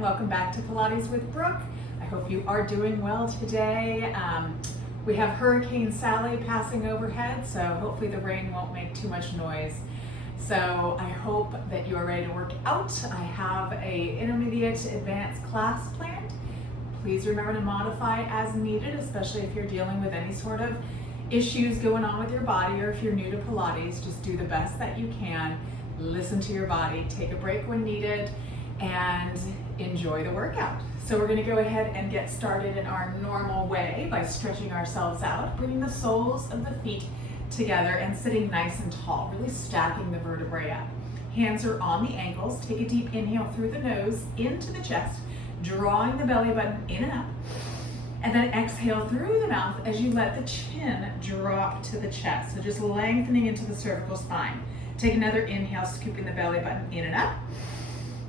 everyone. Welcome back to Pilates with Brooke. I hope you are doing well today. We have Hurricane Sally passing overhead, so hopefully the rain won't make too much noise. So I hope that you are ready to work out. I have a intermediate advanced class planned. Please remember to modify as needed, especially if you're dealing with any sort of issues going on with your body, or if you're new to Pilates, just do the best that you can. Listen to your body, take a break when needed, and enjoy the workout. So we're gonna go ahead and get started in our normal way by stretching ourselves out, bringing the soles of the feet together and sitting nice and tall, really stacking the vertebrae up. Hands are on the ankles. Take a deep inhale through the nose into the chest, drawing the belly button in and up. And then exhale through the mouth as you let the chin drop to the chest. So just lengthening into the cervical spine. Take another inhale, scooping the belly button in and up.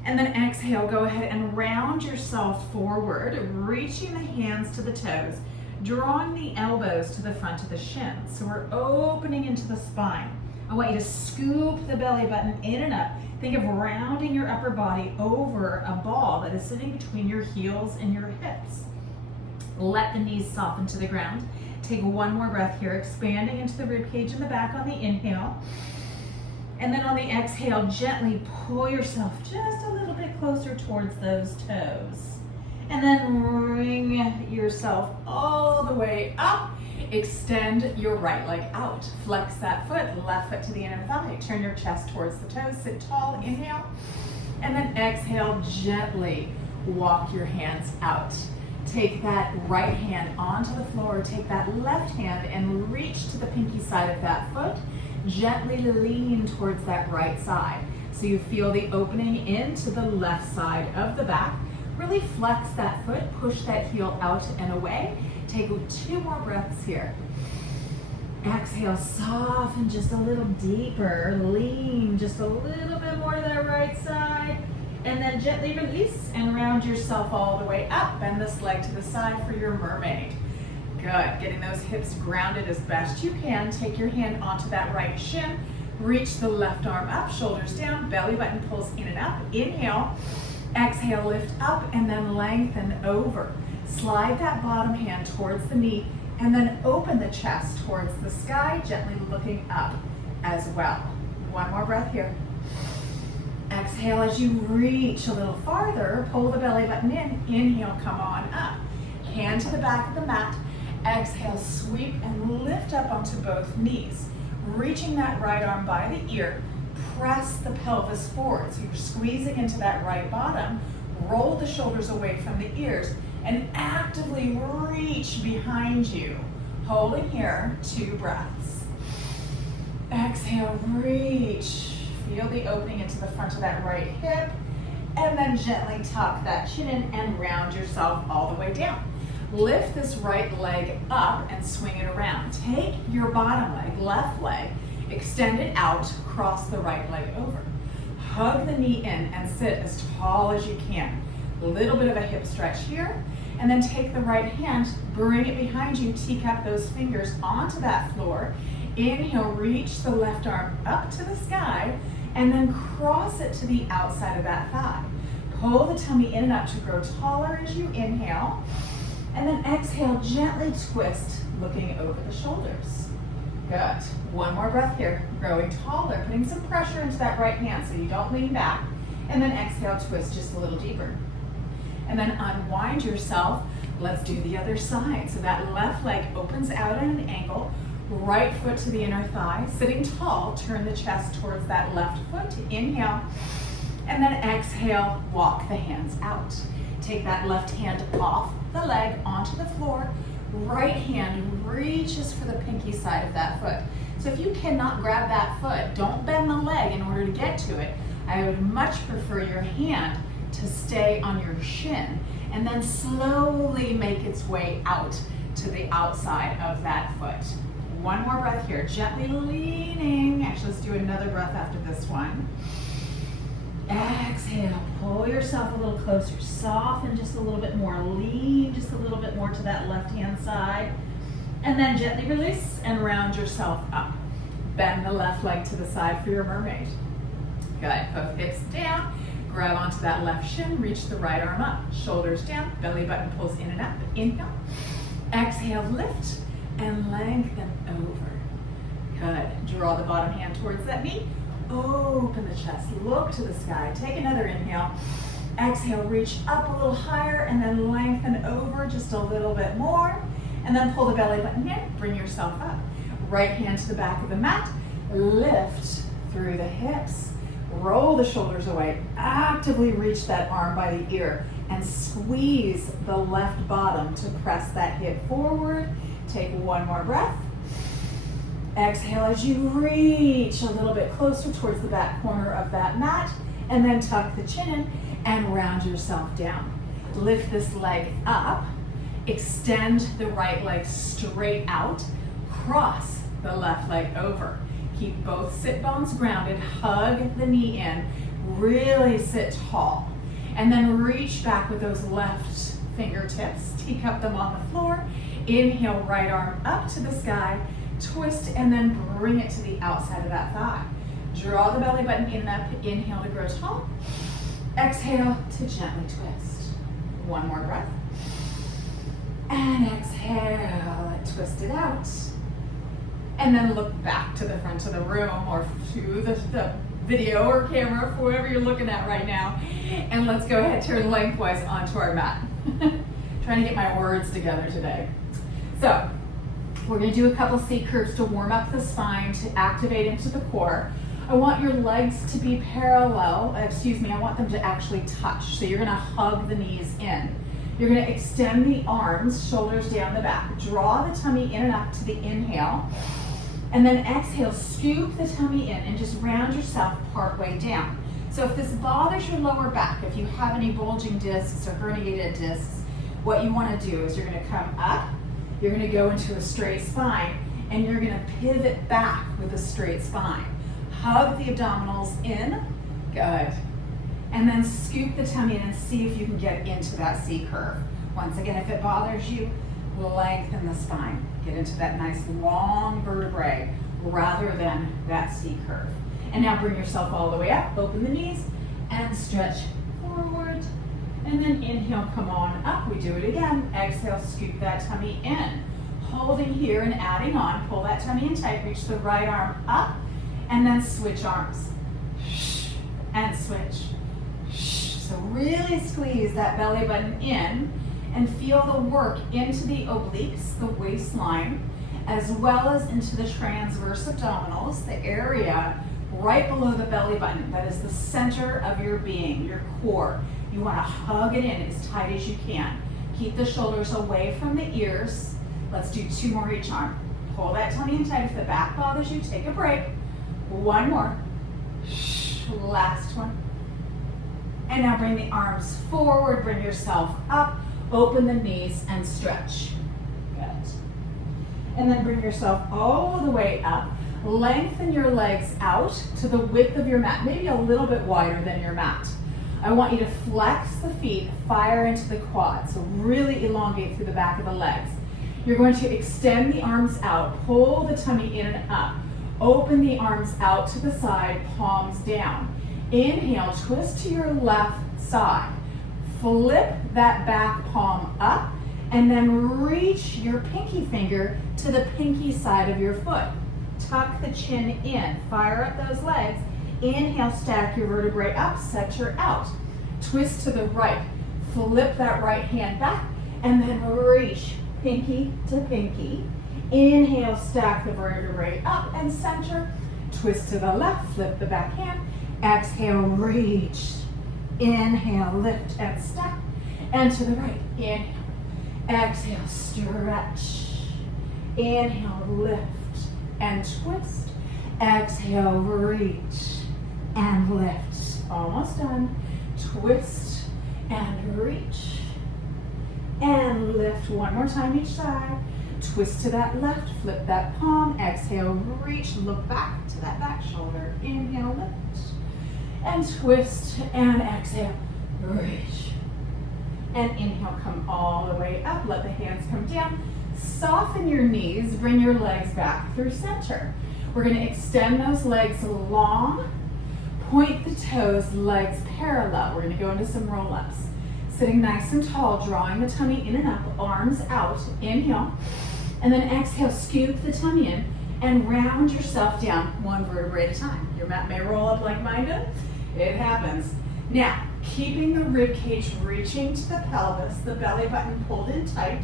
And then exhale, go ahead and round yourself forward, reaching the hands to the toes, drawing the elbows to the front of the shins. So we're opening into the spine. I want you to scoop the belly button in and up. Think of rounding your upper body over a ball that is sitting between your heels and your hips. Let the knees soften to the ground. Take one more breath here, expanding into the ribcage in the back on the inhale. And then on the exhale, gently pull yourself just a little bit closer towards those toes. And then bring yourself all the way up. Extend your right leg out. Flex that foot, left foot to the inner thigh. Turn your chest towards the toes, sit tall, inhale. And then exhale, gently walk your hands out. Take that right hand onto the floor, take that left hand and reach to the pinky side of that foot. Gently lean towards that right side. So you feel the opening into the left side of the back. Really flex that foot, push that heel out and away. Take 2 more breaths here. Exhale, soften just a little deeper. Lean just a little bit more to that right side. And then gently release and round yourself all the way up. Bend this leg to the side for your mermaid. Good, getting those hips grounded as best you can. Take your hand onto that right shin. Reach the left arm up, shoulders down, belly button pulls in and up. Inhale, exhale, lift up, and then lengthen over. Slide that bottom hand towards the knee, and then open the chest towards the sky, gently looking up as well. One more breath here. Exhale as you reach a little farther, pull the belly button in. Inhale, come on up. Hand to the back of the mat. Exhale, sweep and lift up onto both knees. Reaching that right arm by the ear, press the pelvis forward. So you're squeezing into that right bottom. Roll the shoulders away from the ears and actively reach behind you. Holding here, 2 breaths. Exhale, reach. Feel the opening into the front of that right hip, and then gently tuck that chin in and round yourself all the way down. Lift this right leg up and swing it around. Take your bottom leg, left leg, extend it out, cross the right leg over. Hug the knee in and sit as tall as you can. A little bit of a hip stretch here, and then take the right hand, bring it behind you, teacup those fingers onto that floor. Inhale, reach the left arm up to the sky, and then cross it to the outside of that thigh. Pull the tummy in and up to grow taller as you inhale, and then exhale, gently twist, looking over the shoulders. Good. One more breath here, growing taller, putting some pressure into that right hand so you don't lean back, and then exhale, twist just a little deeper. And then unwind yourself. Let's do the other side. So that left leg opens out at an angle, right foot to the inner thigh, sitting tall, turn the chest towards that left foot, inhale, and then exhale, walk the hands out. Take that left hand off the leg onto the floor, right hand reaches for the pinky side of that foot. So if you cannot grab that foot, don't bend the leg in order to get to it. I would much prefer your hand to stay on your shin and then slowly make its way out to the outside of that foot. One more breath here, gently leaning. Actually, let's do another breath after this one. Exhale, pull yourself a little closer, soften just a little bit more, lean just a little bit more to that left-hand side, and then gently release and round yourself up. Bend the left leg to the side for your mermaid. Good, both hips down. Grab onto that left shin, reach the right arm up, shoulders down, belly button pulls in and up. Inhale. Exhale, lift and lengthen over. Good. Draw the bottom hand towards that knee. Open the chest, look to the sky. Take another inhale. Exhale, reach up a little higher and then lengthen over just a little bit more. And then pull the belly button in, bring yourself up. Right hand to the back of the mat. Lift through the hips. Roll the shoulders away. Actively reach that arm by the ear and squeeze the left bottom to press that hip forward. Take one more breath. Exhale as you reach a little bit closer towards the back corner of that mat, and then tuck the chin in and round yourself down. Lift this leg up, extend the right leg straight out, cross the left leg over. Keep both sit bones grounded, hug the knee in, really sit tall. And then reach back with those left fingertips, teacup them on the floor. Inhale, right arm up to the sky, twist, and then bring it to the outside of that thigh. Draw the belly button in and up. Inhale to grow tall. Exhale to gently twist. One more breath. And exhale, twist it out. And then look back to the front of the room or to the video or camera, whoever you're looking at right now. And let's go ahead, turn lengthwise onto our mat. Trying to get my words together today. So, we're going to do a couple C curves to warm up the spine, to activate into the core. I want your legs to be parallel, I want them to actually touch. So you're going to hug the knees in. You're going to extend the arms, shoulders down the back. Draw the tummy in and up to the inhale. And then exhale, scoop the tummy in and just round yourself partway down. So if this bothers your lower back, if you have any bulging discs or herniated discs, what you want to do is you're going to come up, you're going to go into a straight spine, and you're going to pivot back with a straight spine. Hug the abdominals in, good. And then scoop the tummy in and see if you can get into that C curve. Once again, if it bothers you, lengthen the spine. Get into that nice long vertebrae rather than that C curve. And now bring yourself all the way up, open the knees, and stretch forward. And then inhale, come on up. We do it again. Exhale, scoop that tummy in. Holding here and adding on. Pull that tummy in tight. Reach the right arm up, and then switch arms. And switch. So really squeeze that belly button in and feel the work into the obliques, the waistline, as well as into the transverse abdominals, the area right below the belly button. That is the center of your being, your core. You want to hug it in as tight as you can. Keep the shoulders away from the ears. Let's do 2 more each arm. Pull that tummy in tight. If the back bothers you, take a break. 1 more. Last one. And now bring the arms forward, bring yourself up, open the knees and stretch. Good. And then bring yourself all the way up. Lengthen your legs out to the width of your mat, maybe a little bit wider than your mat. I want you to flex the feet, fire into the quads, so really elongate through the back of the legs. You're going to extend the arms out, pull the tummy in and up, open the arms out to the side, palms down. Inhale, twist to your left side. Flip that back palm up, and then reach your pinky finger to the pinky side of your foot. Tuck the chin in, fire up those legs. Inhale, stack your vertebrae up, center out. Twist to the right, flip that right hand back, and then reach pinky to pinky. Inhale, stack the vertebrae up and center. Twist to the left, flip the back hand. Exhale, reach. Inhale, lift and stack. And to the right, inhale. Exhale, stretch. Inhale, lift and twist. Exhale, reach and lift. Almost done. Twist and reach and lift. 1 more time each side. Twist to that left, flip that palm. Exhale, reach, look back to that back shoulder. Inhale, lift and twist and exhale, reach. And inhale, come all the way up. Let the hands come down. Soften your knees, bring your legs back through center. We're going to extend those legs long. Point the toes, legs parallel. We're gonna go into some roll-ups. Sitting nice and tall, drawing the tummy in and up, arms out, inhale. And then exhale, scoop the tummy in and round yourself down one vertebrae at a time. Your mat may roll up like mine did. It happens. Now, keeping the rib cage reaching to the pelvis, the belly button pulled in tight,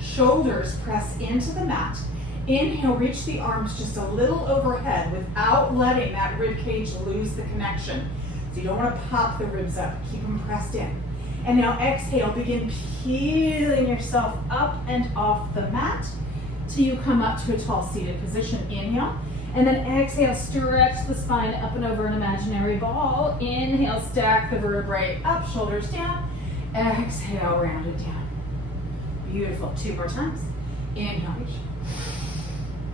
shoulders press into the mat. Inhale, reach the arms just a little overhead without letting that rib cage lose the connection. So you don't want to pop the ribs up, keep them pressed in. And now exhale, begin peeling yourself up and off the mat till you come up to a tall seated position. Inhale, and then exhale, stretch the spine up and over an imaginary ball. Inhale, stack the vertebrae up, shoulders down. Exhale, round it down. Beautiful, 2 more times. Inhale, reach.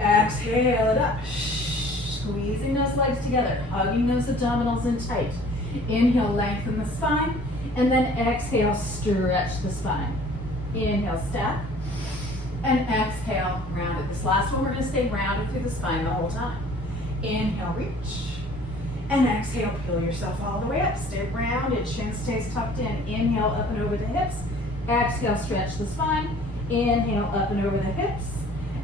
Exhale it up. Squeezing those legs together, hugging those abdominals in tight. Inhale, lengthen the spine, and then exhale, stretch the spine. Inhale, stack, and exhale, round it. This last one, we're gonna stay rounded through the spine the whole time. Inhale, reach, and exhale, peel yourself all the way up. Stay rounded, chin stays tucked in. Inhale, up and over the hips. Exhale, stretch the spine. Inhale, up and over the hips.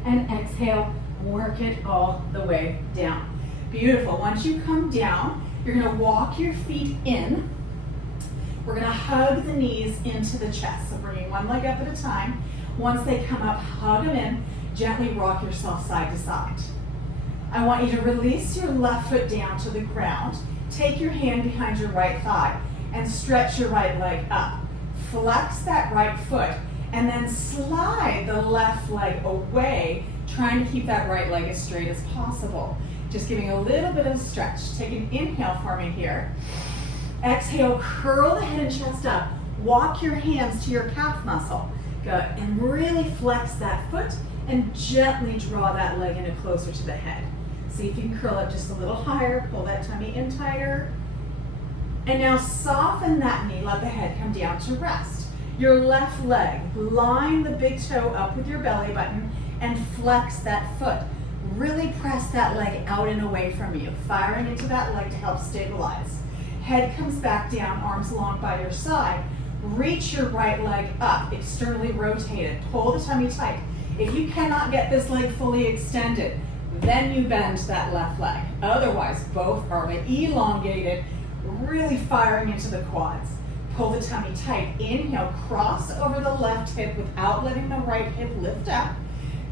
And exhale, work it all the way down. Beautiful. Once you come down, you're gonna walk your feet in. We're gonna hug the knees into the chest. So bringing one leg up at a time. Once they come up, hug them in. Gently rock yourself side to side. I want you to release your left foot down to the ground. Take your hand behind your right thigh and stretch your right leg up. Flex that right foot and then slide the left leg away, trying to keep that right leg as straight as possible. Just giving a little bit of stretch. Take an inhale for me here. Exhale, curl the head and chest up. Walk your hands to your calf muscle. Good, and really flex that foot and gently draw that leg in closer to the head. See if you can curl it just a little higher, pull that tummy in tighter. And now soften that knee, let the head come down to rest. Your left leg, line the big toe up with your belly button and flex that foot. Really press that leg out and away from you, firing into that leg to help stabilize. Head comes back down, arms long by your side. Reach your right leg up, externally rotated. Pull the tummy tight. If you cannot get this leg fully extended, then you bend that left leg. Otherwise, both are elongated, really firing into the quads. Pull the tummy tight. Inhale, cross over the left hip without letting the right hip lift up.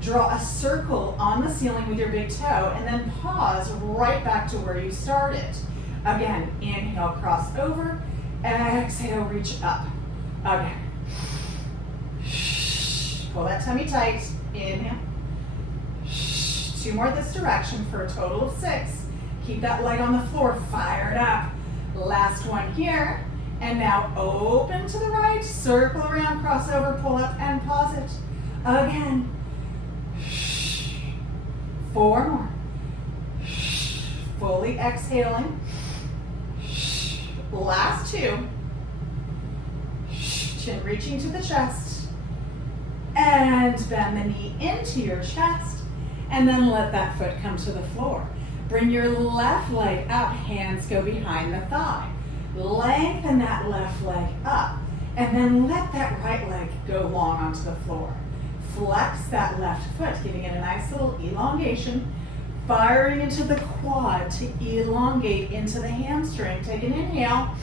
Draw a circle on the ceiling with your big toe and then pause right back to where you started. Again, inhale, cross over. Exhale, reach up. Again. Pull that tummy tight. Inhale. 2 more this direction for a total of 6. Keep that leg on the floor, fire it up. Last one here. And now open to the right, circle around, cross over, pull up, and pause it. Again. 4 more. Fully exhaling. Last 2. Chin reaching to the chest. And bend the knee into your chest. And then let that foot come to the floor. Bring your left leg up, hands go behind the thigh. Lengthen that left leg up, and then let that right leg go long onto the floor. Flex that left foot, giving it a nice little elongation, firing into the quad to elongate into the hamstring. Take an inhale,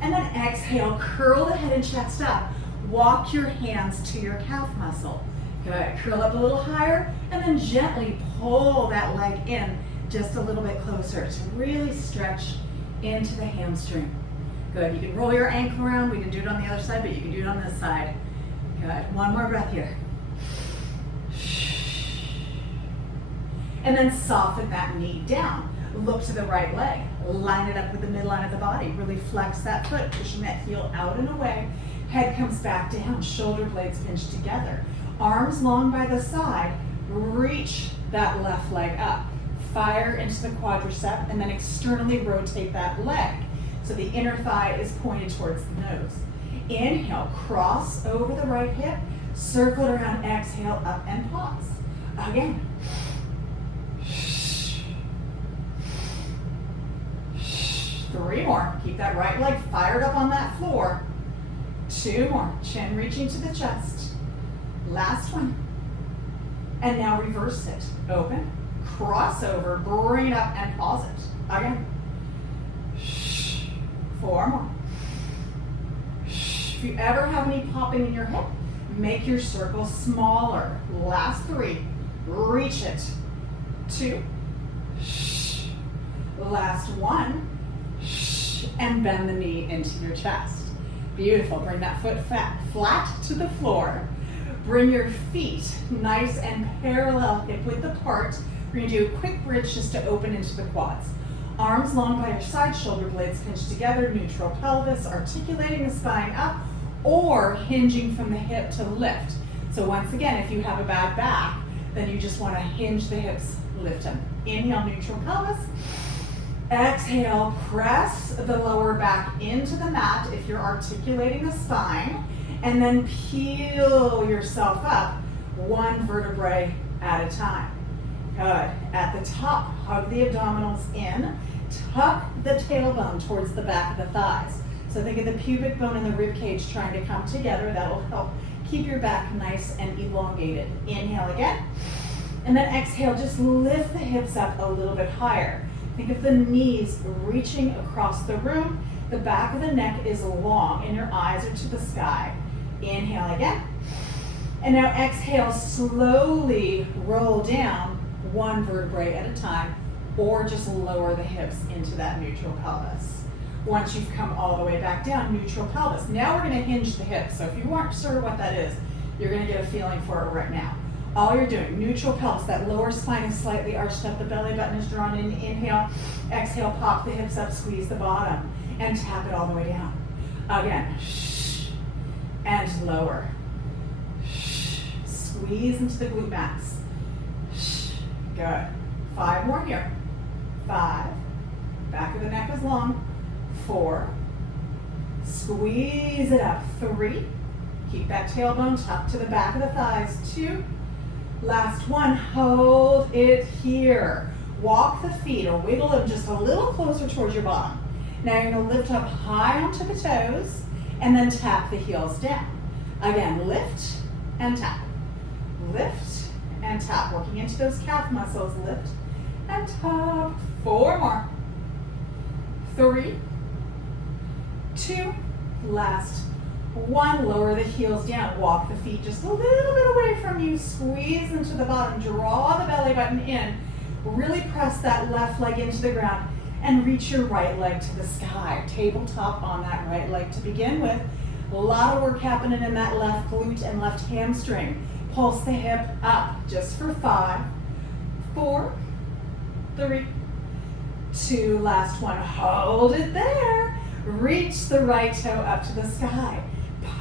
and then exhale, curl the head and chest up. Walk your hands to your calf muscle. Good, curl up a little higher, and then gently pull that leg in just a little bit closer to really stretch into the hamstring. Good, you can roll your ankle around. We can do it on the other side, but you can do it on this side. Good, 1 more breath here. And then soften that knee down. Look to the right leg. Line it up with the midline of the body. Really flex that foot, pushing that heel out and away. Head comes back down, shoulder blades pinch together. Arms long by the side. Reach that left leg up. Fire into the quadricep and then externally rotate that leg. So the inner thigh is pointed towards the nose. Inhale, cross over the right hip, circle it around, exhale, up and pause. Again. 3 more. Keep that right leg fired up on that floor. 2 more. Chin reaching to the chest. Last one. And now reverse it. Open, cross over, bring it up and pause it. Again. 4 more. If you ever have any popping in your hip, make your circle smaller. Last 3. Reach it. 2. Last 1. And bend the knee into your chest. Beautiful. Bring that foot flat to the floor. Bring your feet nice and parallel, hip width apart. We're going to do a quick bridge just to open into the quads. Arms long by your side, shoulder blades pinched together, neutral pelvis, articulating the spine up, or hinging from the hip to lift. So once again, if you have a bad back, then you just want to hinge the hips, lift them. Inhale, neutral pelvis. Exhale, press the lower back into the mat if you're articulating the spine, and then peel yourself up 1 vertebrae at a time. Good. At the top, hug the abdominals in, tuck the tailbone towards the back of the thighs. So think of the pubic bone and the rib cage trying to come together. That will help keep your back nice and elongated. Inhale again, and then exhale, just lift the hips up a little bit higher. Think of the knees reaching across the room. The back of the neck is long and your eyes are to the sky. Inhale again. And now exhale, slowly roll down 1 vertebrae at a time, or just lower the hips into that neutral pelvis. Once you've come all the way back down, neutral pelvis. Now we're going to hinge the hips. So if you aren't sure what that is, you're going to get a feeling for it right now. All you're doing, neutral pelvis, that lower spine is slightly arched up, the belly button is drawn in. Inhale, exhale, pop the hips up, squeeze the bottom, and tap it all the way down. Again, and lower. Squeeze into the glute max. Good. 5 more here. 5. Back of the neck is long. 4. Squeeze it up. 3. Keep that tailbone tucked to the back of the thighs. 2. Last 1. Hold it here. Walk the feet or wiggle them just a little closer towards your bottom. Now you're going to lift up high onto the toes and then tap the heels down. Again, lift and tap. Lift and tap. Working into those calf muscles. Lift and tap. 4 more. 3, 2, last 1. Lower the heels down. Walk the feet just a little bit away from you. Squeeze into the bottom. Draw the belly button in. Really press that left leg into the ground and reach your right leg to the sky. Tabletop on that right leg to begin with. A lot of work happening in that left glute and left hamstring. Pulse the hip up just for 5, 4, 3, 2, last 1. Hold it there. Reach the right toe up to the sky.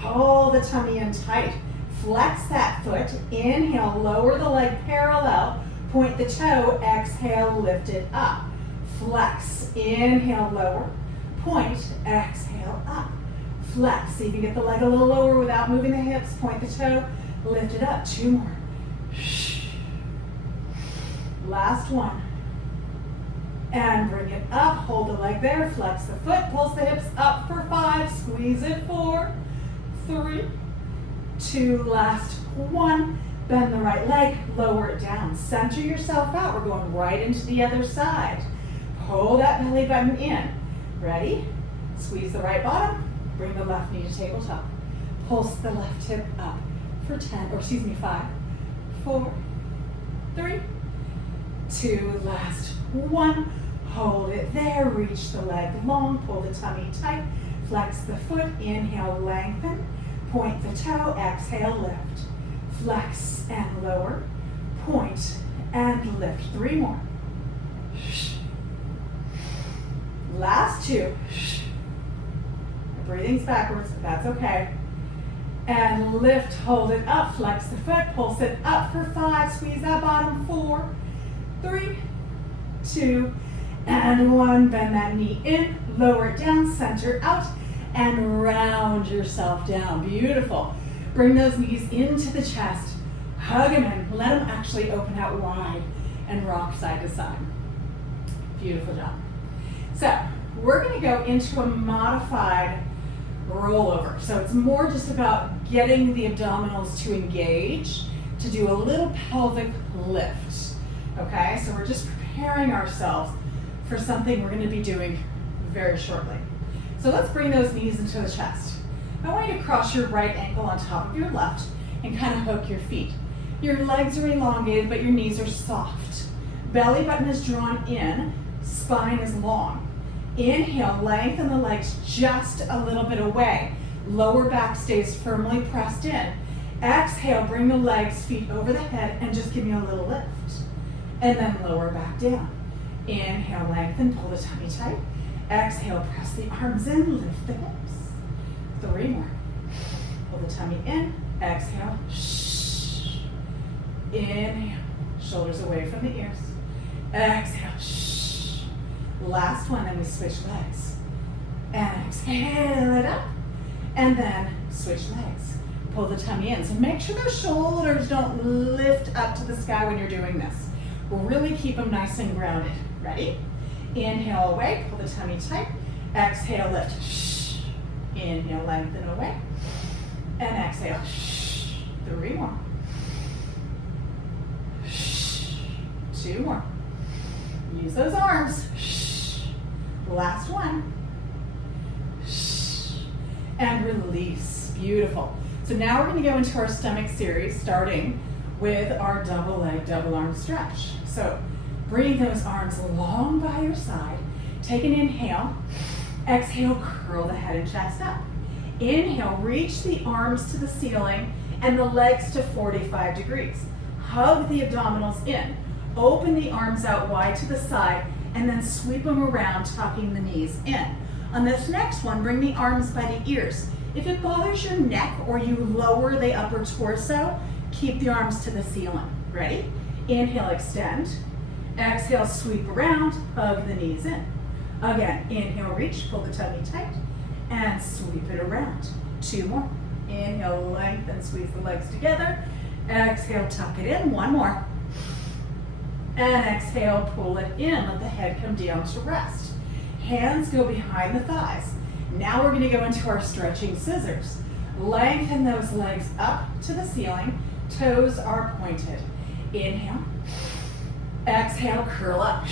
Pull the tummy in tight. Flex that foot. Inhale, lower the leg parallel. Point the toe. Exhale, lift it up. Flex. Inhale, lower. Point. Exhale, up. Flex. See if you get the leg a little lower without moving the hips. Point the toe. Lift it up. 2 more. Last 1. And bring it up. Hold the leg there. Flex the foot. Pulse the hips up for 5. Squeeze it. 4, 3, 2. Last 1. Bend the right leg. Lower it down. Center yourself out. We're going right into the other side. Pull that belly button in. Ready? Squeeze the right bottom. Bring the left knee to tabletop. Pulse the left hip up for 5, 4, 3, 2. Last 1. Hold it there. Reach the leg long. Pull the tummy tight. Flex the foot. Inhale, lengthen. Point the toe. Exhale, lift. Flex and lower. Point and lift. 3 more. Last 2. Breathing's backwards, but that's okay. And lift, hold it up, flex the foot, pulse it up for 5, squeeze that bottom. 4, 3, 2, and 1. Bend that knee in, lower it down, center out, and round yourself down. Beautiful. Bring those knees into the chest, hug them in, let them actually open out wide, and rock side to side. Beautiful job. So, we're gonna go into a modified rollover. So it's more just about getting the abdominals to engage, to do a little pelvic lift, okay? So we're just preparing ourselves for something we're gonna be doing very shortly. So let's bring those knees into the chest. I want you to cross your right ankle on top of your left and kind of hook your feet. Your legs are elongated, but your knees are soft. Belly button is drawn in, spine is long. Inhale, lengthen the legs just a little bit away. Lower back stays firmly pressed in. Exhale, bring the legs, feet over the head, and just give me a little lift. And then lower back down. Inhale, lengthen, pull the tummy tight. Exhale, press the arms in, lift the hips. 3 more. Pull the tummy in, exhale. Inhale, shoulders away from the ears. Exhale. Last one, then we switch legs. And exhale it up. And then switch legs. Pull the tummy in. So make sure those shoulders don't lift up to the sky when you're doing this. We'll really keep them nice and grounded. Ready? Inhale away, pull the tummy tight. Exhale, lift. Inhale, lengthen away. And exhale. 3 more. 2 more. Use those arms. Last one. And release. Beautiful. So now we're going to go into our stomach series, starting with our double leg, double arm stretch. So bring those arms long by your side. Take an inhale. Exhale, curl the head and chest up. Inhale, reach the arms to the ceiling and the legs to 45 degrees. Hug the abdominals in. Open the arms out wide to the side and then sweep them around, tucking the knees in. On this next one, bring the arms by the ears. If it bothers your neck or you lower the upper torso, keep the arms to the ceiling. Ready? Inhale, extend. Exhale, sweep around, hug the knees in. Again, inhale, reach, pull the tummy tight, and sweep it around. 2 more. Inhale, lengthen, squeeze the legs together. Exhale, tuck it in. 1 more. And exhale, pull it in. Let the head come down to rest. Hands go behind the thighs. Now we're going to go into our stretching scissors. Lengthen those legs up to the ceiling. Toes are pointed. Inhale. Exhale, curl up.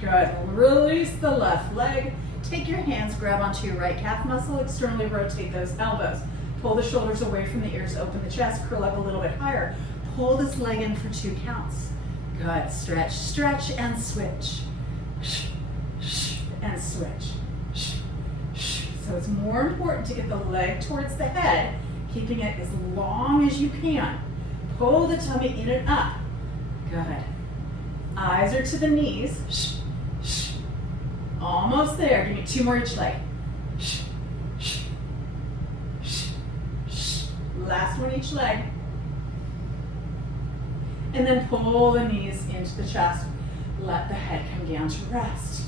Good. Release the left leg. Take your hands, grab onto your right calf muscle, externally rotate those elbows. Pull the shoulders away from the ears, open the chest, curl up a little bit higher. Pull this leg in for 2 counts. Good. Stretch, stretch, and switch. And switch. So it's more important to get the leg towards the head, keeping it as long as you can. Pull the tummy in and up. Good. Eyes are to the knees. Almost there. Give me 2 more each leg. Last one each leg. And then pull the knees into the chest. Let the head come down to rest.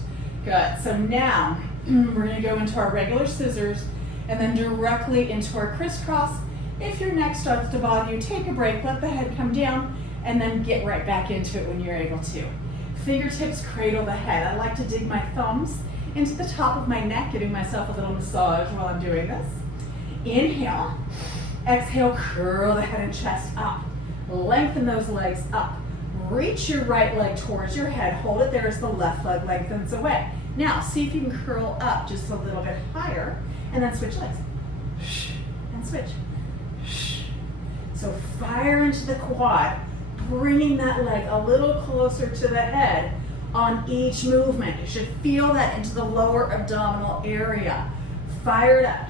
Good. So now we're going to go into our regular scissors and then directly into our crisscross. If your neck starts to bother you, take a break, let the head come down, and then get right back into it when you're able to. Fingertips cradle the head. I like to dig my thumbs into the top of my neck, giving myself a little massage while I'm doing this. Inhale. Exhale, curl the head and chest up. Lengthen those legs up. Reach your right leg towards your head. Hold it there as the left leg lengthens away. Now, see if you can curl up just a little bit higher, and then switch legs. And switch. So fire into the quad, bringing that leg a little closer to the head on each movement. You should feel that into the lower abdominal area. Fire it up.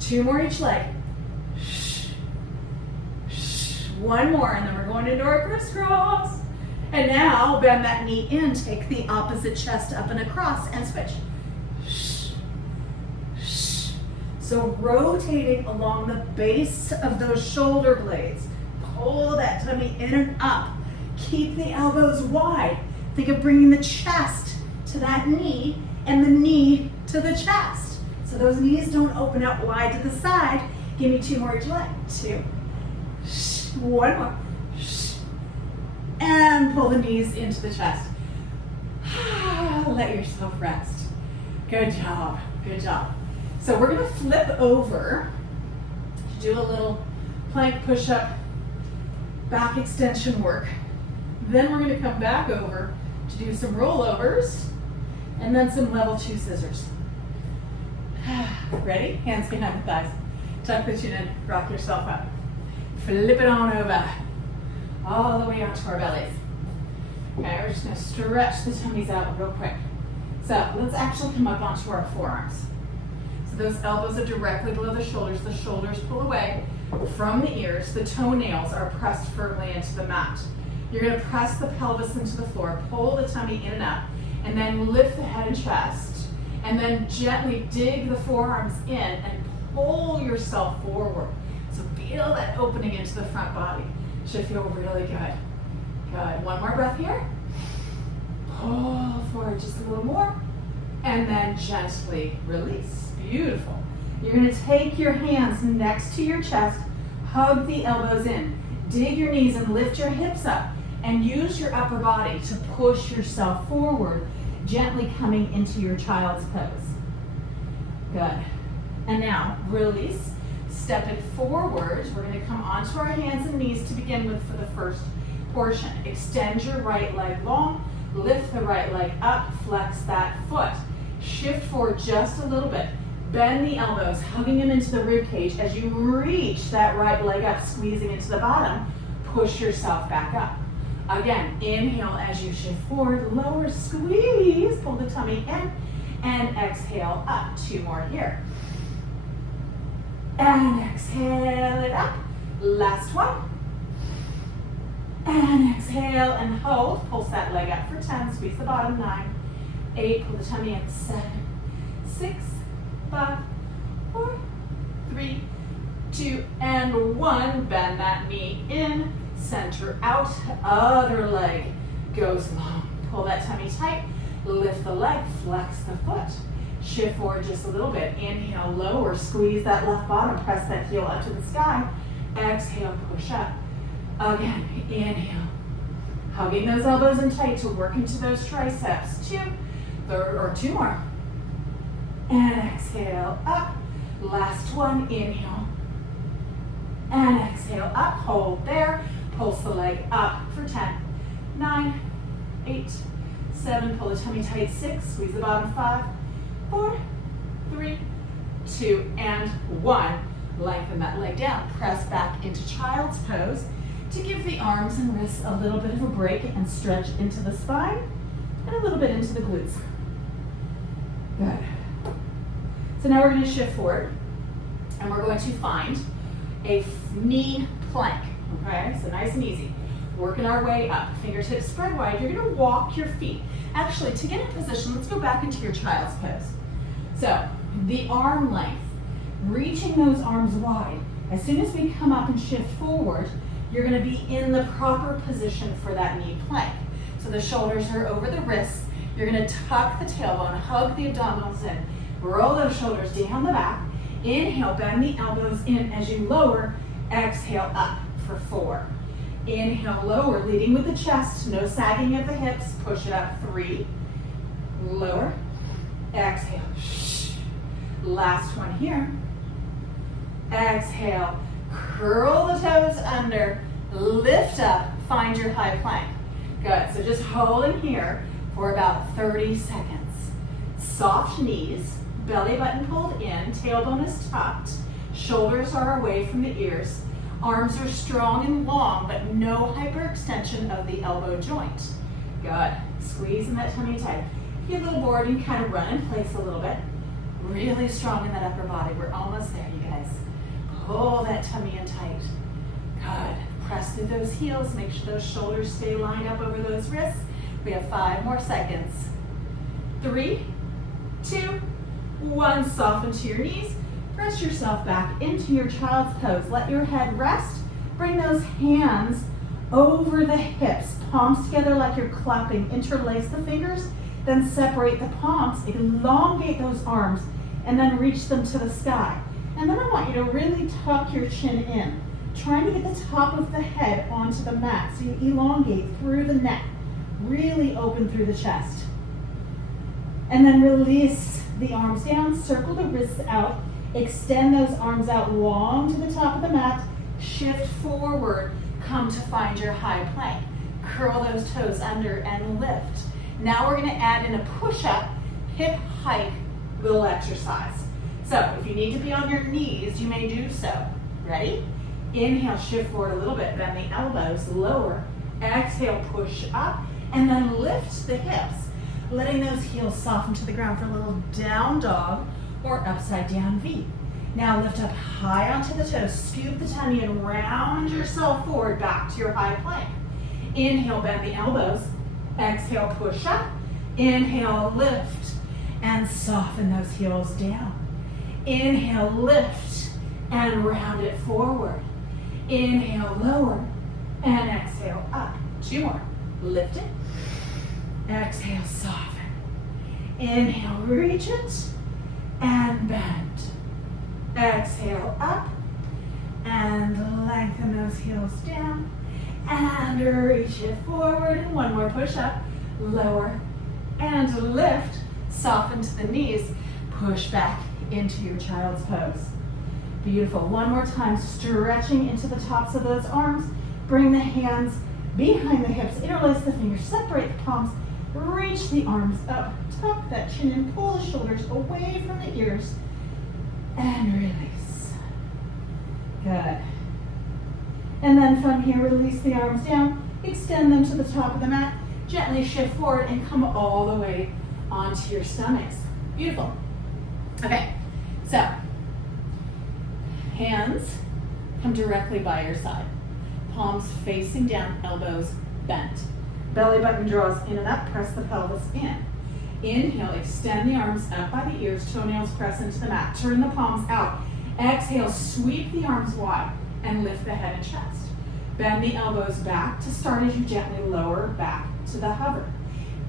2 more each leg. 1 more, and then we're going into our crisscross. And now bend that knee in, take the opposite chest up and across, and switch. So rotating along the base of those shoulder blades. Pull that tummy in and up. Keep the elbows wide. Think of bringing the chest to that knee and the knee to the chest. So those knees don't open out wide to the side. Give me 2 more each leg. 2. 1 more. And pull the knees into the chest. Let yourself rest. Good job, good job. So we're gonna flip over to do a little plank push-up, back extension work. Then we're gonna come back over to do some rollovers and then some level 2 scissors. Ready? Hands behind the thighs. Tuck the chin in, rock yourself up. Flip it on over, all the way onto our bellies. Okay, we're just gonna stretch the tummies out real quick. So let's actually come up onto our forearms. So those elbows are directly below the shoulders pull away from the ears, the toenails are pressed firmly into the mat. You're gonna press the pelvis into the floor, pull the tummy in and up, and then lift the head and chest, and then gently dig the forearms in and pull yourself forward. So feel that opening into the front body. Should feel really good. Good, one more breath here. Pull forward just a little more, and then gently release. Beautiful. You're gonna take your hands next to your chest, hug the elbows in, dig your knees and lift your hips up, and use your upper body to push yourself forward, gently coming into your child's pose. Good. And now, release, step it forward. We're gonna come onto our hands and knees to begin with for the first portion. Extend your right leg long, lift the right leg up, flex that foot. Shift forward just a little bit. Bend the elbows, hugging them into the rib cage. As you reach that right leg up, squeezing into the bottom, push yourself back up. Again, inhale as you shift forward, lower, squeeze, pull the tummy in, and exhale up. 2 more here. And exhale it up. Last one. And exhale and hold. Pulse that leg up for 10, squeeze the bottom, 9, 8, pull the tummy in, 7, 6, 5, 4, 3, 2, and 1. Bend that knee in, center out, other leg goes long. Pull that tummy tight, lift the leg, flex the foot. Shift forward just a little bit. Inhale, lower, squeeze that left bottom, press that heel up to the sky. Exhale, push up. Again, inhale. Hugging those elbows in tight to work into those triceps. 2 more. And exhale, up. Last one, inhale. And exhale, up, hold there. Pulse the leg up for 10, 9, 8, 7, pull the tummy tight, 6, squeeze the bottom, 5, 4, 3, 2, and 1. Lengthen that leg down, press back into child's pose to give the arms and wrists a little bit of a break and stretch into the spine and a little bit into the glutes. Good. So now we're going to shift forward and we're going to find a knee plank, okay? So nice and easy. Working our way up, fingertips spread wide. You're gonna walk your feet. Actually, to get in position, let's go back into your child's pose. So, the arm length, reaching those arms wide. As soon as we come up and shift forward, you're gonna be in the proper position for that knee plank. So the shoulders are over the wrists. You're gonna tuck the tailbone, hug the abdominals in, roll those shoulders down the back. Inhale, bend the elbows in as you lower. Exhale, up for 4. Inhale, lower, leading with the chest, no sagging of the hips. Push it up, 3. Lower. Exhale. Last one here. Exhale. Curl the toes under. Lift up. Find your high plank. Good. So just holding here for about 30 seconds. Soft knees. Belly button pulled in. Tailbone is tucked. Shoulders are away from the ears. Arms are strong and long, but no hyperextension of the elbow joint. Good. Squeezing that tummy tight. If you're a little bored, you can kind of run in place a little bit. Really strong in that upper body. We're almost there, you guys. Pull that tummy in tight. Good. Press through those heels. Make sure those shoulders stay lined up over those wrists. We have 5 more seconds. 3, 2, 1. Soften to your knees. Press yourself back into your child's pose. Let your head rest. Bring those hands over the hips. Palms together like you're clapping. Interlace the fingers. Then separate the palms. Elongate those arms. And then reach them to the sky. And then I want you to really tuck your chin in. Trying to get the top of the head onto the mat. So you elongate through the neck. Really open through the chest. And then release the arms down, circle the wrists out, extend those arms out long to the top of the mat, shift forward, come to find your high plank. Curl those toes under and lift. Now we're gonna add in a push-up, hip hike little exercise. So if you need to be on your knees, you may do so. Ready? Inhale, shift forward a little bit, bend the elbows, lower. Exhale, push up, and then lift the hips, letting those heels soften to the ground for a little down dog or upside down V. Now lift up high onto the toes, scoop the tummy and round yourself forward back to your high plank. Inhale, bend the elbows. Exhale, push up. Inhale, lift, and soften those heels down. Inhale, lift, and round it forward. Inhale, lower, and exhale, up. 2 more. Lift it. Exhale, soften. Inhale, reach it, and bend. Exhale, up, and lengthen those heels down, and reach it forward. And 1 more push up, lower, and lift. Soften to the knees, push back into your child's pose. Beautiful. 1 more time, stretching into the tops of those arms. Bring the hands behind the hips, interlace the fingers, separate the palms, reach the arms up, tuck that chin and pull the shoulders away from the ears, and release. Good. And then from here, release the arms down, extend them to the top of the mat, gently shift forward and come all the way onto your stomachs. Beautiful. Okay, so hands come directly by your side. Palms facing down, elbows bent. Belly button draws in and up, press the pelvis in. Inhale, extend the arms up by the ears, toenails press into the mat. Turn the palms out. Exhale, sweep the arms wide and lift the head and chest. Bend the elbows back to start as you gently lower back to the hover.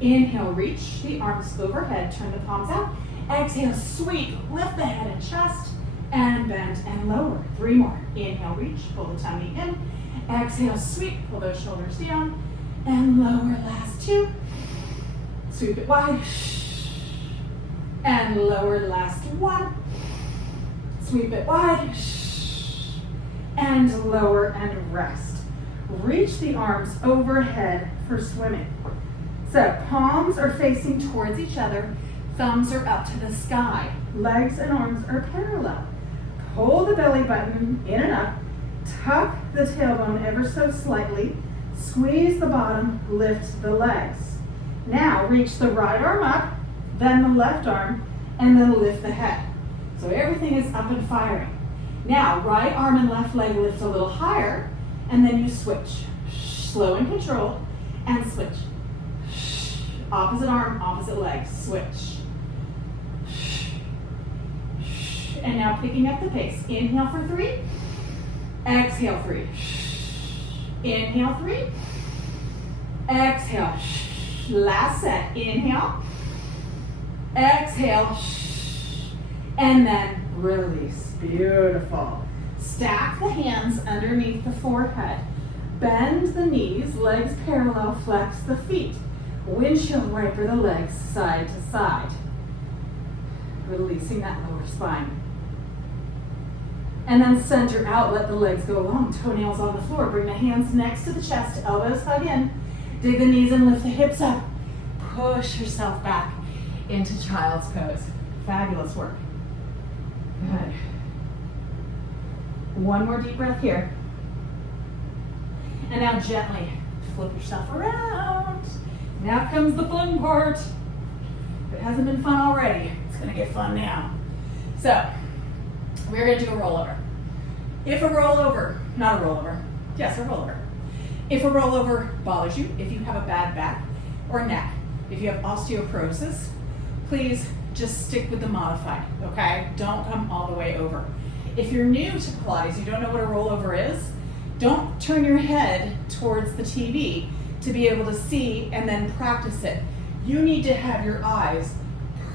Inhale, reach the arms overhead, turn the palms out. Exhale, sweep, lift the head and chest, and bend and lower. 3 more. Inhale, reach, pull the tummy in. Exhale, sweep, pull those shoulders down, and lower. Last 2. Sweep it wide, and lower. Last 1. Sweep it wide, and lower and rest. Reach the arms overhead for swimming. So palms are facing towards each other, thumbs are up to the sky, legs and arms are parallel. Pull the belly button in and up, tuck the tailbone ever so slightly, squeeze the bottom, lift the legs. Now reach the right arm up, then the left arm, and then lift the head. So everything is up and firing. Now right arm and left leg lift a little higher, and then you switch. Slow and controlled, and switch. Opposite arm, opposite leg, switch. And now picking up the pace. Inhale for 3, exhale 3. Inhale 3, exhale. Last set. Inhale, exhale, and then release. Beautiful. Stack the hands underneath the forehead. Bend the knees, legs parallel, flex the feet. Windshield wiper the legs side to side. Releasing that lower spine. And then center out, let the legs go long, toenails on the floor. Bring the hands next to the chest, elbows hug in. Dig the knees and lift the hips up. Push yourself back into child's pose. Fabulous work. Good. 1 more deep breath here. And now gently flip yourself around. Now comes the fun part. If it hasn't been fun already, it's gonna get fun now. So, we're gonna do a rollover. If a rollover, not a rollover, yes, a rollover. If a rollover bothers you, if you have a bad back or neck, if you have osteoporosis, please just stick with the modified, okay? Don't come all the way over. If you're new to Pilates, you don't know what a rollover is, don't turn your head towards the TV to be able to see and then practice it. You need to have your eyes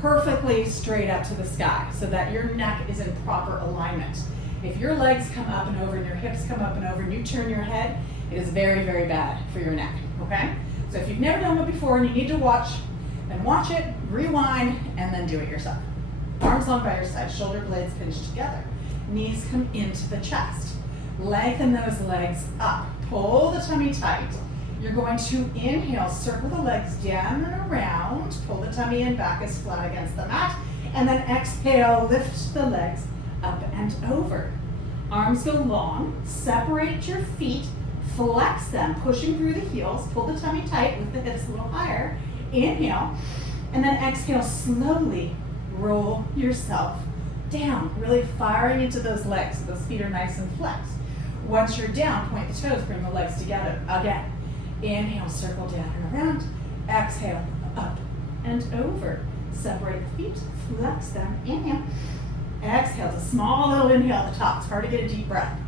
perfectly straight up to the sky so that your neck is in proper alignment. If your legs come up and over and your hips come up and over and you turn your head, it is very, very bad for your neck, okay? So if you've never done it before and you need to watch, then watch it, rewind, and then do it yourself. Arms long by your side, shoulder blades pinched together. Knees come into the chest. Lengthen those legs up. Pull the tummy tight. You're going to inhale, circle the legs down and around. Pull the tummy in, back is flat against the mat. And then exhale, lift the legs up and over. Arms go long. Separate your feet. Flex them, pushing through the heels. Pull the tummy tight, lift the hips a little higher. Inhale. And then exhale, slowly roll yourself down. Really firing into those legs so those feet are nice and flexed. Once you're down, point the toes, bring the legs together again. Inhale, circle down and around. Exhale, up and over. Separate the feet, flex them. Inhale. Exhale, it's a small little inhale at the top. It's hard to get a deep breath.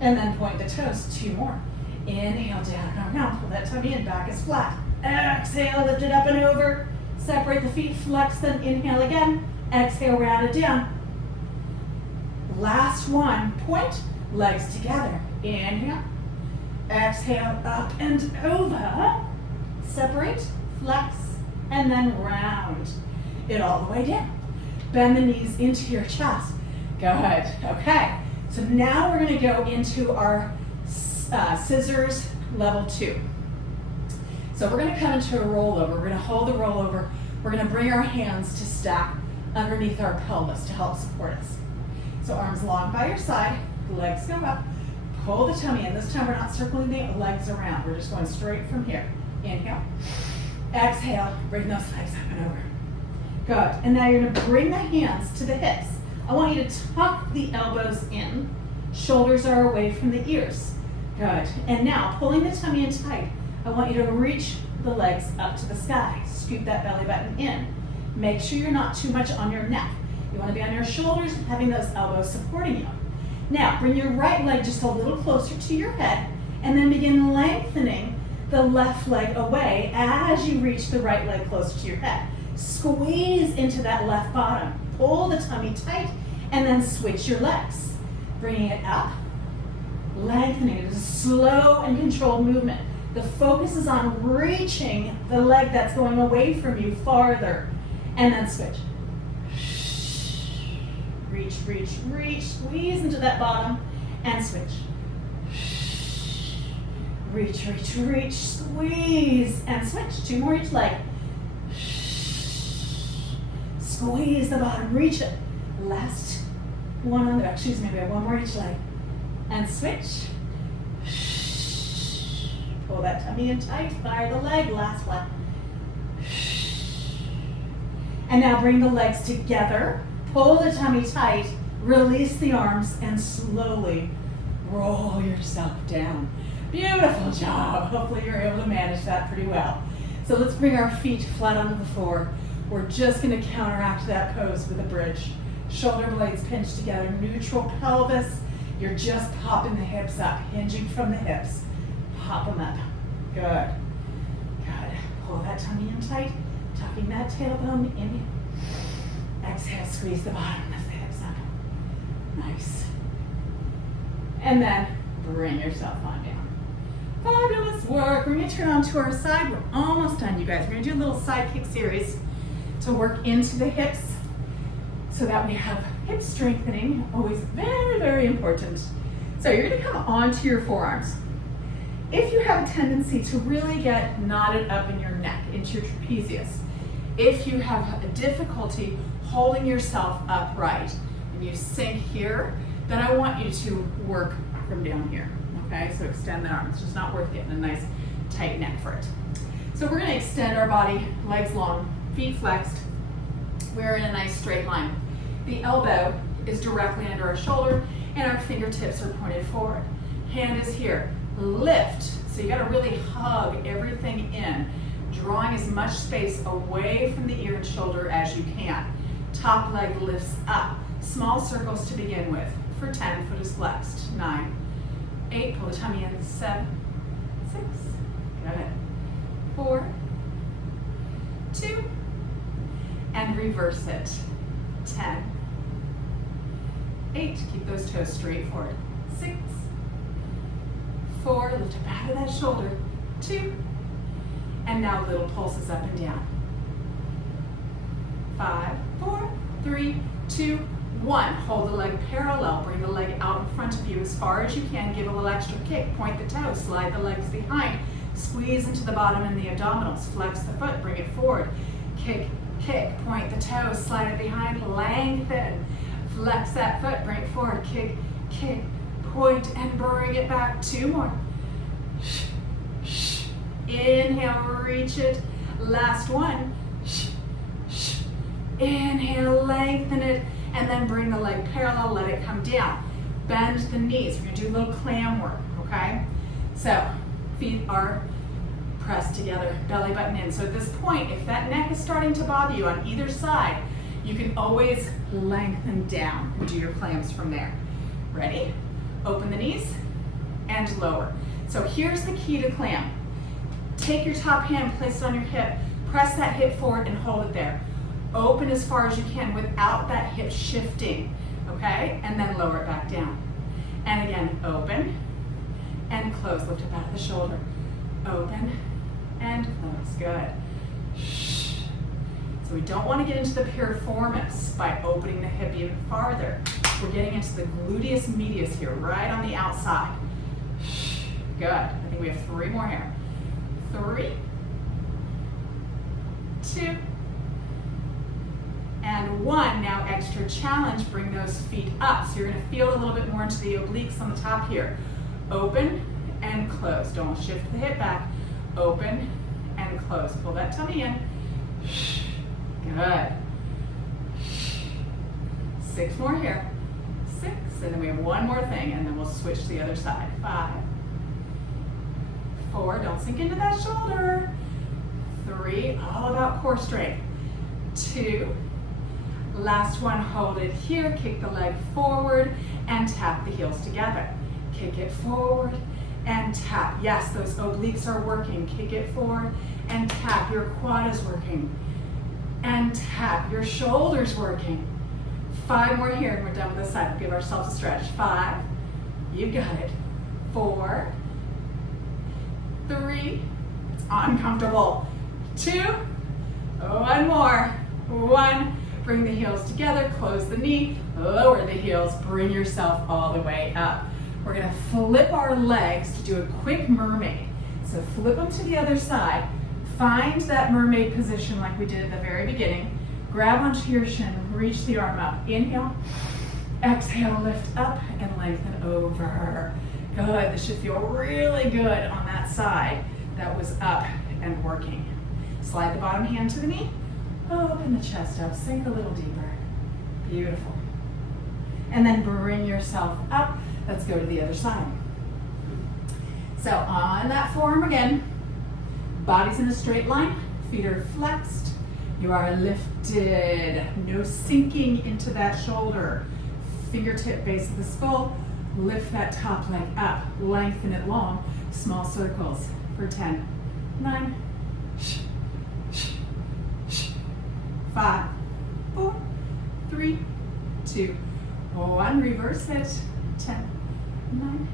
And then point the toes, 2 more. Inhale, down and around. Pull that tummy in, back is flat. Exhale, lift it up and over. Separate the feet, flex them. Inhale again. Exhale, round it down. Last one, point, legs together. Inhale. Exhale, up and over. Separate, flex, and then round it all the way down. Bend the knees into your chest. Good. Okay. So now we're going to go into our scissors level 2. So we're going to come into a rollover. We're going to hold the rollover. We're going to bring our hands to stack underneath our pelvis to help support us. So arms long by your side, legs go up. Pull the tummy in. This time we're not circling the legs around. We're just going straight from here. Inhale. Exhale. Bring those legs up and over. Good. And now you're going to bring the hands to the hips. I want you to tuck the elbows in. Shoulders are away from the ears. Good. And now, pulling the tummy in tight, I want you to reach the legs up to the sky. Scoop that belly button in. Make sure you're not too much on your neck. You want to be on your shoulders, having those elbows supporting you. Now, bring your right leg just a little closer to your head, and then begin lengthening the left leg away as you reach the right leg closer to your head. Squeeze into that left bottom. Pull the tummy tight, and then switch your legs. Bringing it up, lengthening. It is a slow and controlled movement. The focus is on reaching the leg that's going away from you farther, and then switch. Reach, reach, reach. Squeeze into that bottom, and switch. Reach, reach, reach. Squeeze, and switch. 2 more each leg. Squeeze the bottom, reach it. Last one on the back. Excuse me, we have 1 more each leg. And switch. Pull that tummy in tight, fire the leg, last one. And now bring the legs together. Pull the tummy tight, release the arms, and slowly roll yourself down. Beautiful job. Hopefully you're able to manage that pretty well. So let's bring our feet flat onto the floor. We're just going to counteract that pose with a bridge. Shoulder blades pinched together, neutral pelvis. You're just popping the hips up, hinging from the hips. Pop them up. Good. Good. Pull that tummy in tight, tucking that tailbone in. Exhale, squeeze the bottom, lift the hips up. Nice. And then bring yourself on down. Fabulous work. We're going to turn on to our side. We're almost done, you guys. We're going to do a little side kick series to work into the hips so that we have hip strengthening. Always very, very important. So you're going to come onto your forearms. If you have a tendency to really get knotted up in your neck, into your trapezius, if you have a difficulty holding yourself upright and you sink here, then I want you to work from down here. Okay, so extend the arm. It's just not worth getting a nice tight neck for it. So we're going to extend our body, legs long, feet flexed. We're in a nice straight line. The elbow is directly under our shoulder and our fingertips are pointed forward. Hand is here. Lift. So you got to really hug everything in, drawing as much space away from the ear and shoulder as you can. Top leg lifts up. Small circles to begin with. For 10, foot is flexed. 9, 8, pull the tummy in. 7, 6, good. 4, 2, and reverse it. 10, 8, keep those toes straight forward. 6, 4, lift up out of that shoulder. 2, and now little pulses up and down. 5, 4, 3, 2, 1. Hold the leg parallel. Bring the leg out in front of you as far as you can. Give a little extra kick. Point the toes. Slide the legs behind. Squeeze into the bottom and the abdominals. Flex the foot. Bring it forward. Kick, kick. Point the toes. Slide it behind. Lengthen. Flex that foot. Bring it forward. Kick, kick. Point and bring it back. 2 more. Inhale, reach it. Last one. Inhale, lengthen it, and then bring the leg parallel, let it come down. Bend the knees. We're gonna do a little clam work, okay? So, feet are pressed together, belly button in. So at this point, if that neck is starting to bother you on either side, you can always lengthen down and do your clams from there. Ready? Open the knees and lower. So here's the key to clam. Take your top hand, place it on your hip, press that hip forward and hold it there. Open as far as you can without that hip shifting, okay? And then lower it back down. And again, open and close. Lift up out of the shoulder. Open and close. Good. So we don't want to get into the piriformis by opening the hip even farther. We're getting into the gluteus medius here, right on the outside. Good. I think we have 3 more here. 3, 2, and 1. Now extra challenge, bring those feet up. So you're gonna feel a little bit more into the obliques on the top here. Open and close. Don't shift the hip back. Open and close. Pull that tummy in. Good. 6 more here. 6, and then we have 1 more thing, and then we'll switch to the other side. 5, 4, don't sink into that shoulder. 3, all about core strength. 2, last one, hold it here, kick the leg forward and tap the heels together. Kick it forward and tap. Yes, those obliques are working. Kick it forward and tap. Your quad is working. And tap. Your shoulders working. 5 more here and we're done with this side. We'll give ourselves a stretch. 5, you got it. 4, 3, it's uncomfortable. 2, 1 more. 1, bring the heels together, close the knee, lower the heels, bring yourself all the way up. We're gonna flip our legs to do a quick mermaid. So flip them to the other side, find that mermaid position like we did at the very beginning, grab onto your shin, reach the arm up, inhale, exhale, lift up and lengthen over. Good, this should feel really good on that side that was up and working. Slide the bottom hand to the knee, open the chest up, sink a little deeper. Beautiful. And then bring yourself up. Let's go to the other side. So on that forearm again, body's in a straight line, feet are flexed, you are lifted, no sinking into that shoulder. Fingertip base of the skull, lift that top leg up, lengthen it long, small circles for 10, 9, 5, 4, 3, 2, 1, reverse it, 10, 9,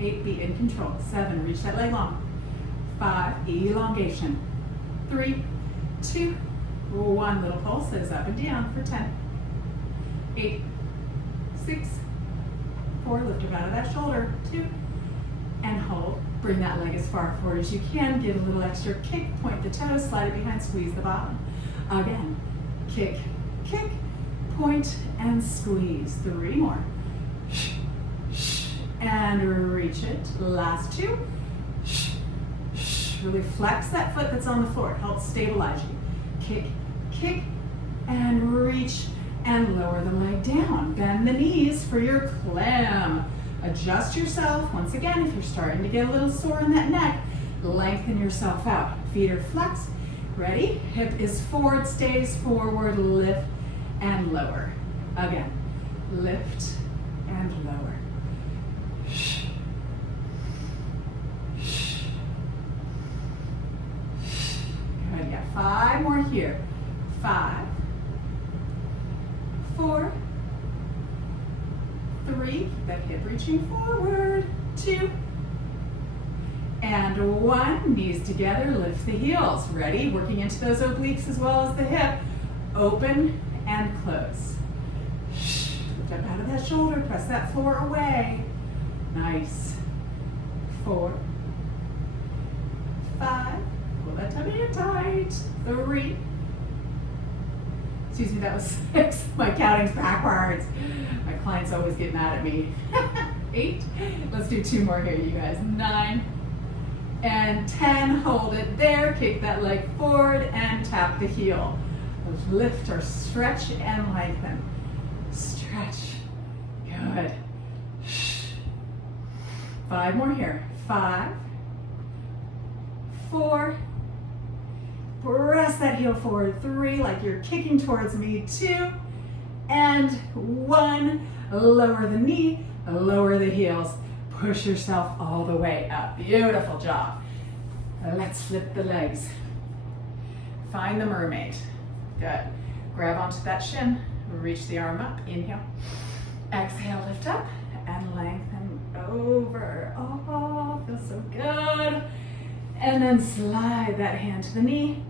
8, be in control, 7, reach that leg long, 5, elongation, 3, 2, 1, little pulses up and down for 10, 8, 6, 4, lift up out of that shoulder, 2, and hold. Bring that leg as far forward as you can, give a little extra kick, point the toes, slide it behind, squeeze the bottom. Again, kick, kick, point, and squeeze. 3 more. And reach it. Last 2. Really flex that foot that's on the floor. It helps stabilize you. Kick, kick, and reach, and lower the leg down. Bend the knees for your clam. Adjust yourself. Once again, if you're starting to get a little sore in that neck, lengthen yourself out. Feet are flexed. Ready? Hip is forward, stays forward, lift and lower. Again, lift and lower. Good, yeah, 5 more here. 5, 4, 3, keep that hip reaching forward, 2, and 1, knees together, lift the heels. Ready? Working into those obliques as well as the hip. Open and close. Lift up out of that shoulder, press that floor away. Nice. 4, 5, pull that tummy in tight. 3, excuse me, that was 6. My counting's backwards. My clients always get mad at me. 8, let's do 2 more here, you guys. 9 and 10, hold it there. Kick that leg forward and tap the heel. Lift or stretch and lengthen. Stretch. Good. 5 more here. 5, 4, press that heel forward. 3, like you're kicking towards me. 2, and 1. Lower the knee, lower the heels. Push yourself all the way up. Beautiful job. Let's flip the legs. Find the mermaid. Good. Grab onto that shin, reach the arm up, inhale. Exhale, lift up and lengthen over. Oh, feels so good. And then slide that hand to the knee,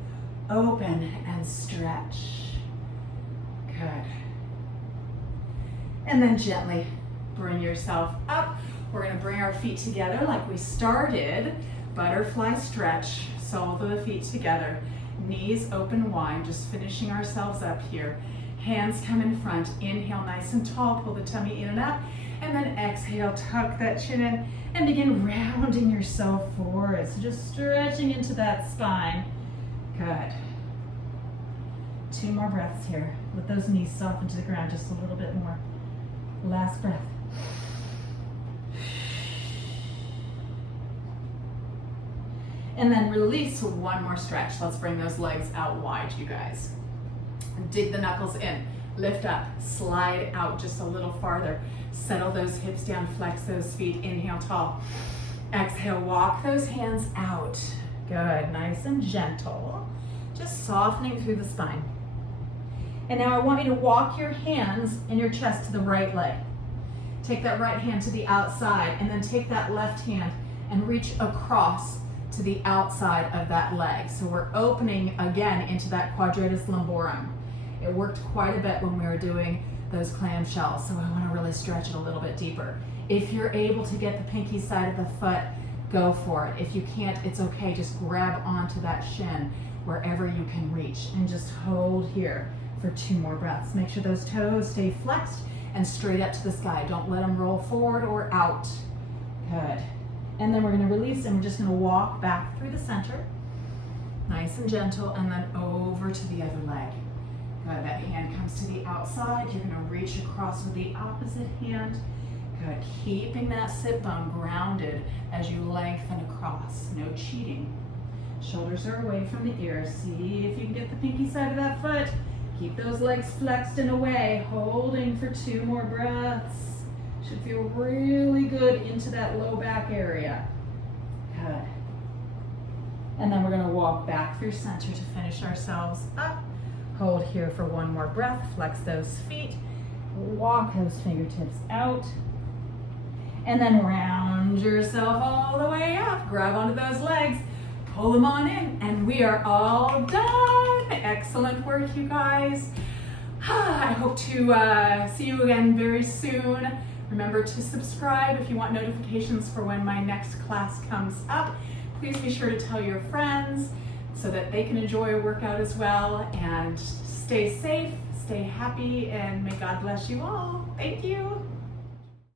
open and stretch. Good. And then gently bring yourself up. We're gonna bring our feet together like we started. Butterfly stretch, soles of the feet together. Knees open wide, just finishing ourselves up here. Hands come in front, inhale nice and tall, pull the tummy in and up, and then exhale, tuck that chin in, and begin rounding yourself forward. So just stretching into that spine. Good. 2 more breaths here. Let those knees soften to the ground just a little bit more. Last breath. And then release. 1 more stretch. Let's bring those legs out wide, you guys. Dig the knuckles in, lift up, slide out just a little farther. Settle those hips down, flex those feet, inhale tall. Exhale, walk those hands out. Good, nice and gentle. Just softening through the spine. And now I want you to walk your hands in your chest to the right leg. Take that right hand to the outside and then take that left hand and reach across to the outside of that leg. So we're opening again into that quadratus lumborum. It worked quite a bit when we were doing those clam shells, so I want to really stretch it a little bit deeper. If you're able to get the pinky side of the foot, go for it. If you can't, it's okay. Just grab onto that shin wherever you can reach and just hold here for 2 more breaths. Make sure those toes stay flexed and straight up to the sky. Don't let them roll forward or out. Good. And then we're going to release and we're just going to walk back through the center. Nice and gentle, and then over to the other leg. Good. That hand comes to the outside. You're going to reach across with the opposite hand. Good. Keeping that sit bone grounded as you lengthen across. No cheating. Shoulders are away from the ears. See if you can get the pinky side of that foot. Keep those legs flexed and away. Holding for 2 more breaths. Should feel really good into that low back area. Good. And then we're going to walk back through center to finish ourselves up. Hold here for 1 more breath. Flex those feet. Walk those fingertips out. And then round yourself all the way up. Grab onto those legs. Pull them on in. And we are all done. Excellent work, you guys. I hope to see you again very soon. Remember to subscribe if you want notifications for when my next class comes up. Please be sure to tell your friends so that they can enjoy a workout as well. And stay safe, stay happy, and may God bless you all. Thank you.